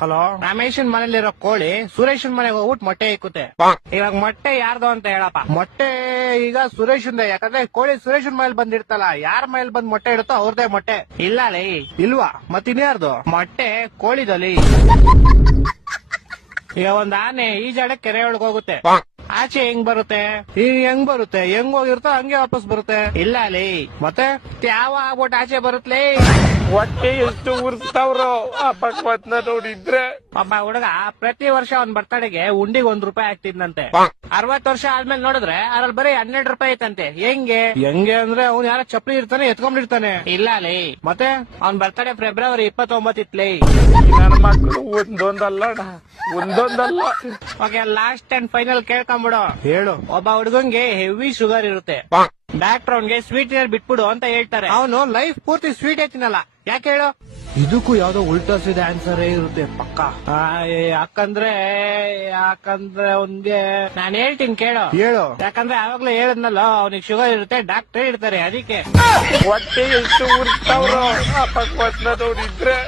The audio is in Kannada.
ಹಲೋ, ರಮೇಶನ್ ಮನೇಲಿರೋ ಕೋಳಿ ಸುರೇಶನ್ ಮನೆಗೆ ಹೋಗ್ಬಿಟ್ಟು ಮೊಟ್ಟೆ ಇಕ್ಕುತ್ತೆ. ಇವಾಗ ಮೊಟ್ಟೆ ಯಾರ್ದು ಅಂತ ಹೇಳಪ್ಪ. ಮೊಟ್ಟೆ ಈಗ ಸುರೇಶನ್, ಯಾಕಂದ್ರೆ ಕೋಳಿ ಸುರೇಶನ್ ಮನೇಲಿ ಬಂದಿರ್ತಲ್ಲ, ಯಾರ ಮನೇಲಿ ಬಂದ್ ಮೊಟ್ಟೆ ಇಡುತ್ತೋ ಅವ್ರದೇ ಮೊಟ್ಟೆ. ಇಲ್ಲ ಲೇ, ಇಲ್ವಾ? ಮತ್ತಿನ್ಯಾರ್ದು ಮೊಟ್ಟೆ? ಕೋಳಿದಲ್ಲಿ. ಈಗ ಒಂದ್ ಆನೆ ಈಜಾಡ ಕೆರೆ ಒಳಗ್ ಹೋಗುತ್ತೆ, ಆಚೆ ಹೆಂಗ್ ಬರುತ್ತೆ? ಈಗ ಹೆಂಗ್ ಬರುತ್ತೆ? ಹೆಂಗ್ ಹೋಗಿರುತ್ತೋ ಹಂಗೆ ವಾಪಸ್ ಬರುತ್ತೆ. ಇಲ್ಲ ಲೇ, ಮತ್ತೆ ಯಾವ ಆಗ್ಬಿಟ್ಟು ಆಚೆ ಬರುತ್ತಲೇ? ಹೊಟ್ಟೆ ಎಷ್ಟು ಉರ್ಸ್ತಾವ್ರೋ ಆ ಭಗವತ್ನ ನೋಡಿದ್ರೆ. ಒಬ್ಬ ಹುಡುಗ ಪ್ರತಿ ವರ್ಷ ಅವ್ನ್ ಬರ್ತಡೆಗೆ ಉಂಡಿಗೆ ₹1 ಆಗ್ತಿದ್ನಂತೆ. 60 ವರ್ಷ ಆದ್ಮೇಲೆ ನೋಡಿದ್ರೆ ಅದ್ರಲ್ಲಿ ಬರೀ ₹12 ಐತಂತೆ. ಹೆಂಗೆ ಅಂದ್ರೆ ಅವ್ನು ಯಾರ ಚಪ್ಪಲಿ ಇರ್ತಾನೆ ಎತ್ಕೊಂಡಿರ್ತಾನೆ. ಇಲ್ಲ ಲೇ, ಮತ್ತೆ ಅವ್ನ್ ಬರ್ತಡೆ ಫೆಬ್ರವರಿ 29 ಇತ್ಲೇ. ನನ್ನ ಮಕ್ಕಳು ಒಂದೊಂದಲ್ಲ. ಓಕೆ, ಲಾಸ್ಟ್ ಅಂಡ್ ಫೈನಲ್ ಕೇಳ್ಕೊಂಬಿಡು. ಹೇಳು. ಒಬ್ಬ ಹುಡುಗಂಗೆ ಹೆವಿ ಶುಗರ್ ಇರುತ್ತೆ, ಡಾಕ್ಟರ್ ಅವ್ನ್ಗೆ ಸ್ವೀಟ್ ಬಿಟ್ಬಿಡು ಅಂತ ಹೇಳ್ತಾರೆ. ಅವನು ಲೈಫ್ ಪೂರ್ತಿ ಸ್ವೀಟ್ ತಿನ್ನಲ್ಲ. ಯಾಕೆ ಹೇಳು? ಇದಕ್ಕೂ ಯಾವ್ದೋ ಉಲ್ಟಾ ಸೀದಾ ಆನ್ಸರ್ ಇರುತ್ತೆ ಪಕ್ಕ. ಯಾಕಂದ್ರೆ ಅವ್ನ್ಗೆ ನಾನ್ ಹೇಳ್ತೀನಿ ಕೇಳು. ಹೇಳು. ಯಾಕಂದ್ರೆ ಆವಾಗ್ಲೇ ಹೇಳದ್ನಲ್ಲ, ಅವ್ನಿಗೆ ಶುಗರ್ ಇರುತ್ತೆ, ಡಾಕ್ಟರ್ ಇರ್ತಾರೆ, ಅದಕ್ಕೆ. ಹೊಟ್ಟೆ ಎಷ್ಟು ಉರ್ಸ್ತಾವ್ರೋ ಆ ಭಗವತ್ನ ನೋಡಿದ್ರೆ.